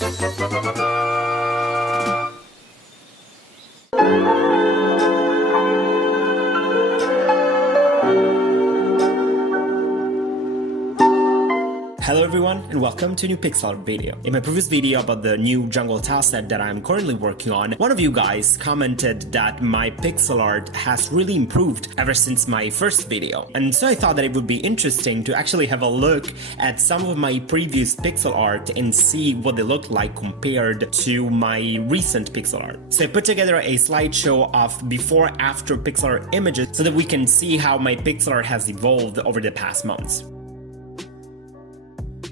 Hello everyone and welcome to a new pixelart video. In my previous video about the new jungle tileset that I'm currently working on, one of you guys commented that my pixel art has really improved ever since my first video. And so I thought that it would be interesting to actually have a look at some of my previous pixel art and see what they look like compared to my recent pixel art. So I put together a slideshow of before-after pixel art images so that we can see how my pixel art has evolved over the past months.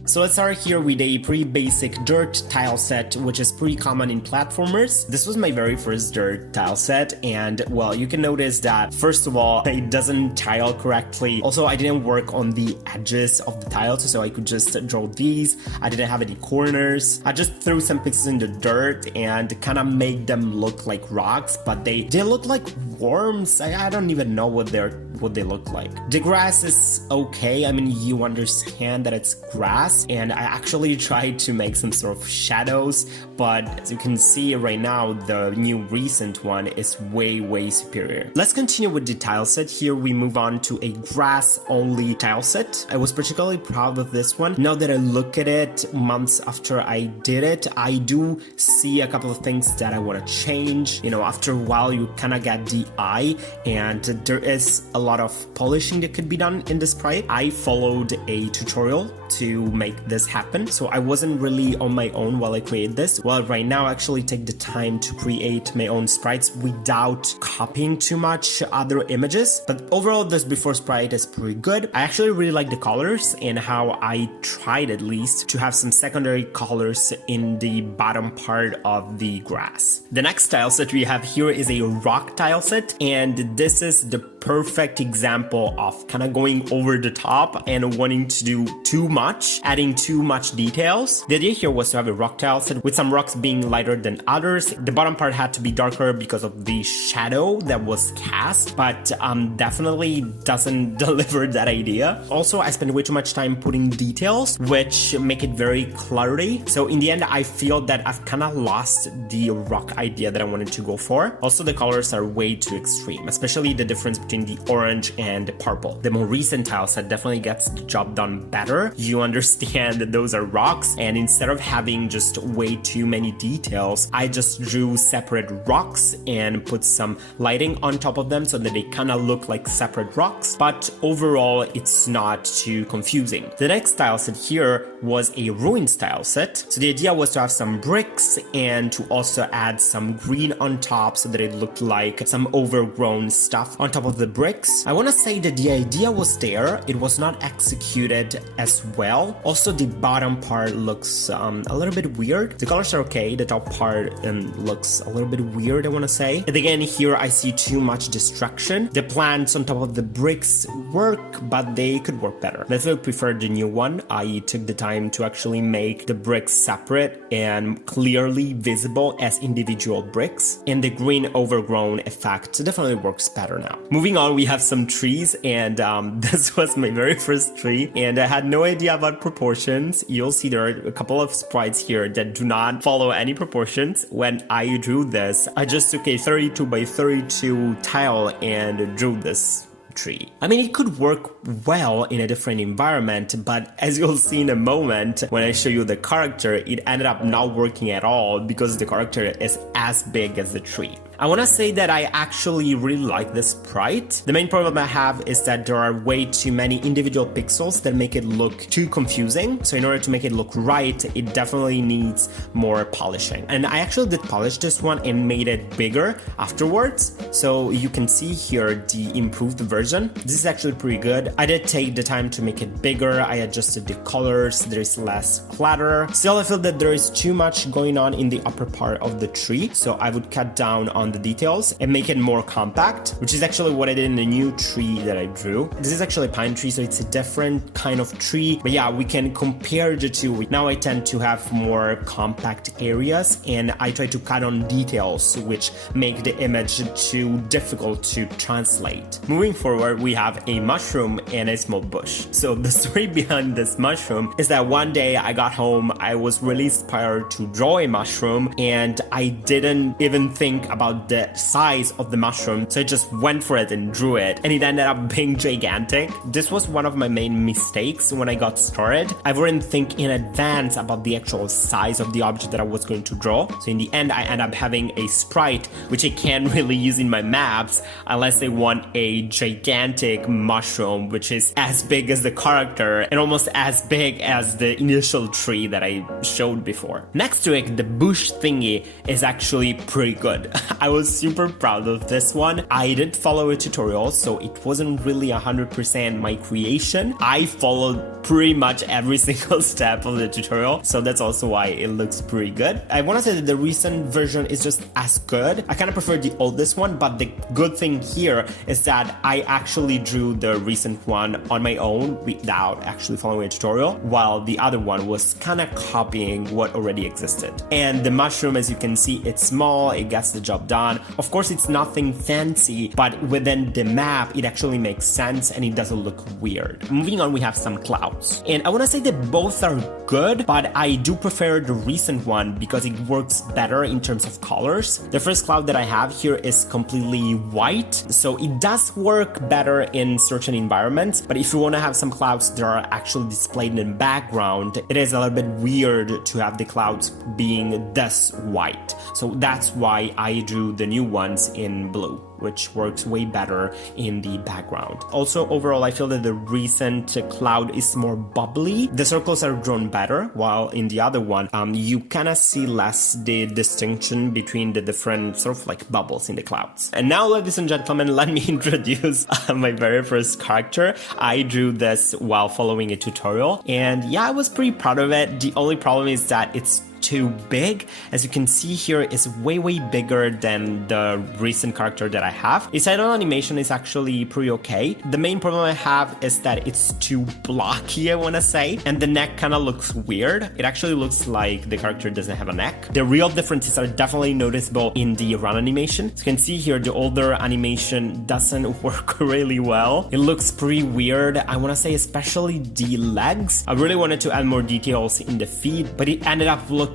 So let's start here with a pretty basic dirt tile set, which is pretty common in platformers. This was my very first dirt tile set, and well, you can notice that first of all, it doesn't tile correctly. Also, I didn't work on the edges of the tiles, so I could just draw these. I didn't have any corners. I just threw some pixels in the dirt and kind of made them look like rocks, but they look like worms. I don't even know what they look like. The grass is okay. I mean, you understand that it's grass, and I actually tried to make some sort of shadows, but as you can see right now, the new recent one is way superior. Let's continue with the tile set. Here we move on to a grass only tile set. I was particularly proud of this one. Now that I look at it months after I did it, I do see a couple of things that I want to change. You know, after a while you kind of get the eye, and there is a lot of polishing that could be done in this sprite. I followed a tutorial to make this happen, so I wasn't really on my own while I created this. Well, right now I actually take the time to create my own sprites without copying too much other images, but overall this before sprite is pretty good. I actually really like the colors and how I tried at least to have some secondary colors in the bottom part of the grass. The next tile set we have here is a rock tile set, and this is the perfect example of kind of going over the top and wanting to do too much, adding too much details. The idea here was to have a rock tile set with some rocks being lighter than others. The bottom part had to be darker because of the shadow that was cast, but definitely doesn't deliver that idea. Also, I spent way too much time putting details, which make it very cluttery. So in the end, I feel that I've kind of lost the rock idea that I wanted to go for. Also, the colors are way too extreme, especially the difference between the orange and the purple. The more recent tile set definitely gets the job done better. You understand that those are rocks, and instead of having just way too many details, I just drew separate rocks and put some lighting on top of them so that they kind of look like separate rocks, but overall it's not too confusing. The next tile set here was a ruin style set. So the idea was to have some bricks and to also add some green on top so that it looked like some overgrown stuff on top of the bricks. I want to say that the idea was there, it was not executed as well. Also, the bottom part looks a little bit weird. The colors are okay, the top part looks a little bit weird, I want to say. And again, here I see too much destruction. The plants on top of the bricks work, but they could work better. I still prefer the new one. I took the time to actually make the bricks separate and clearly visible as individual bricks, and the green overgrown effect definitely works better now. Moving on, we have some trees, and this was my very first tree, and I had no idea about proportions. You'll see there are a couple of sprites here that do not follow any proportions. When I drew this, I just took a 32 by 32 tile and drew this tree. I mean, it could work well in a different environment, but as you'll see in a moment when I show you the character, it ended up not working at all because the character is as big as the tree. I want to say that I actually really like this sprite. The main problem I have is that there are way too many individual pixels that make it look too confusing. So in order to make it look right, it definitely needs more polishing. And I actually did polish this one and made it bigger afterwards. So you can see here the improved version. This is actually pretty good. I did take the time to make it bigger. I adjusted the colors. There is less clutter. Still, I feel that there is too much going on in the upper part of the tree. So I would cut down on down the details and make it more compact, which is actually what I did in the new tree that I drew. This is actually a pine tree, so it's a different kind of tree. But yeah, we can compare the two. Now I tend to have more compact areas, and I try to cut on details which make the image too difficult to translate. Moving forward, we have a mushroom and a small bush. So the story behind this mushroom is that one day I got home, I was really inspired to draw a mushroom, and I didn't even think about the size of the mushroom, so I just went for it and drew it, and it ended up being gigantic. This was one of my main mistakes when I got started. I wouldn't think in advance about the actual size of the object that I was going to draw, so in the end I end up having a sprite which I can't really use in my maps unless I want a gigantic mushroom which is as big as the character and almost as big as the initial tree that I showed before. Next to it, the bush thingy is actually pretty good. I was super proud of this one. I did follow a tutorial, so it wasn't really 100% my creation. I followed pretty much every single step of the tutorial, so that's also why it looks pretty good. I want to say that the recent version is just as good. I kind of prefer the oldest one, but the good thing here is that I actually drew the recent one on my own without actually following a tutorial, while the other one was kind of copying what already existed. And the mushroom, as you can see, it's small, it gets the job done. Of course, it's nothing fancy, but within the map, it actually makes sense and it doesn't look weird. Moving on, we have some clouds. And I want to say that both are good, but I do prefer the recent one because it works better in terms of colors. The first cloud that I have here is completely white, so it does work better in certain environments, but if you want to have some clouds that are actually displayed in the background, it is a little bit weird to have the clouds being this white. So that's why I drew the new ones in blue, which works way better in the background. Also, overall, I feel that the recent cloud is more bubbly. The circles are drawn better, while in the other one, you kind of see less the distinction between the different sort of like bubbles in the clouds. And now, ladies and gentlemen, let me introduce my very first character. I drew this while following a tutorial, and yeah, I was pretty proud of it. The only problem is that it's too big. As you can see here, is way bigger than the recent character that I have. Its idle animation is actually pretty okay. The main problem I have is that it's too blocky, I want to say, and the neck kind of looks weird. It actually looks like the character doesn't have a neck. The real differences are definitely noticeable in the run animation. As you can see here, the older animation doesn't work really well. It looks pretty weird. I want to say especially the legs. I really wanted to add more details in the feet, but it ended up looking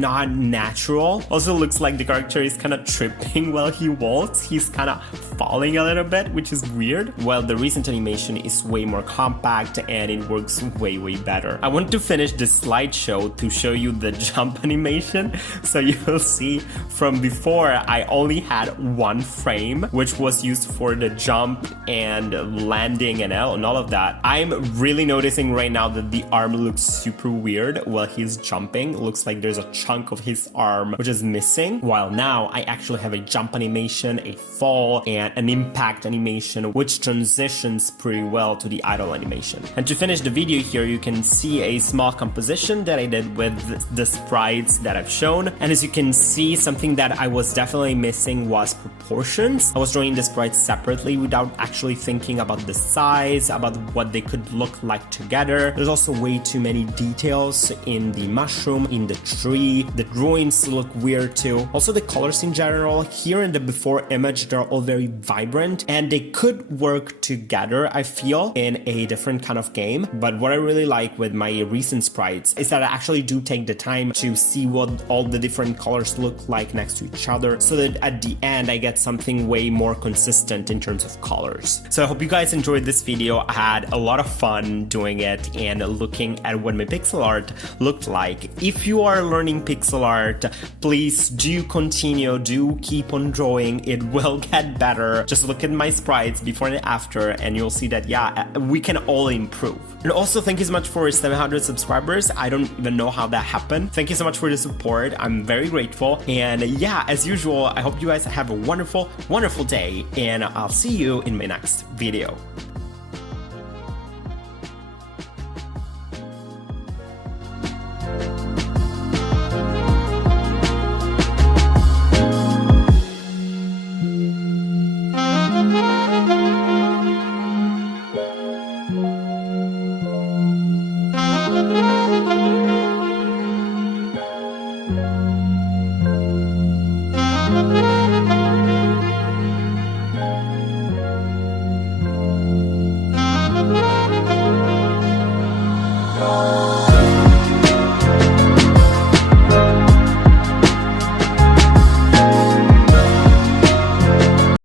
not natural. Also looks like the character is kind of tripping while he walks. He's kind of falling a little bit, which is weird. While the recent animation is way more compact and it works way better. I want to finish this slideshow to show you the jump animation. So you'll see from before I only had one frame, which was used for the jump and landing and all of that. I'm really noticing right now that the arm looks super weird while he's jumping. Looks like there's a chunk of his arm which is missing, while now I actually have a jump animation, a fall, and an impact animation which transitions pretty well to the idle animation. And to finish the video here, you can see a small composition that I did with the sprites that I've shown, and as you can see, something that I was definitely missing was proportions. I was drawing the sprites separately without actually thinking about the size, about what they could look like together. There's also way too many details in the mushroom, in the tree. The drawings look weird too. Also, the colors in general here in the before image, they're all very vibrant and they could work together, I feel, in a different kind of game. But what I really like with my recent sprites is that I actually do take the time to see what all the different colors look like next to each other, so that at the end I get something way more consistent in terms of colors. So I hope you guys enjoyed this video. I had a lot of fun doing it and looking at what my pixel art looked like. If you are learning pixel art, please do continue, do keep on drawing. It will get better. Just look at my sprites before and after and you'll see that, yeah, we can all improve. And also, thank you so much for 700 subscribers. I don't even know how that happened. Thank you so much for the support. I'm very grateful. And yeah, as usual, I hope you guys have a wonderful day, and I'll see you in my next video.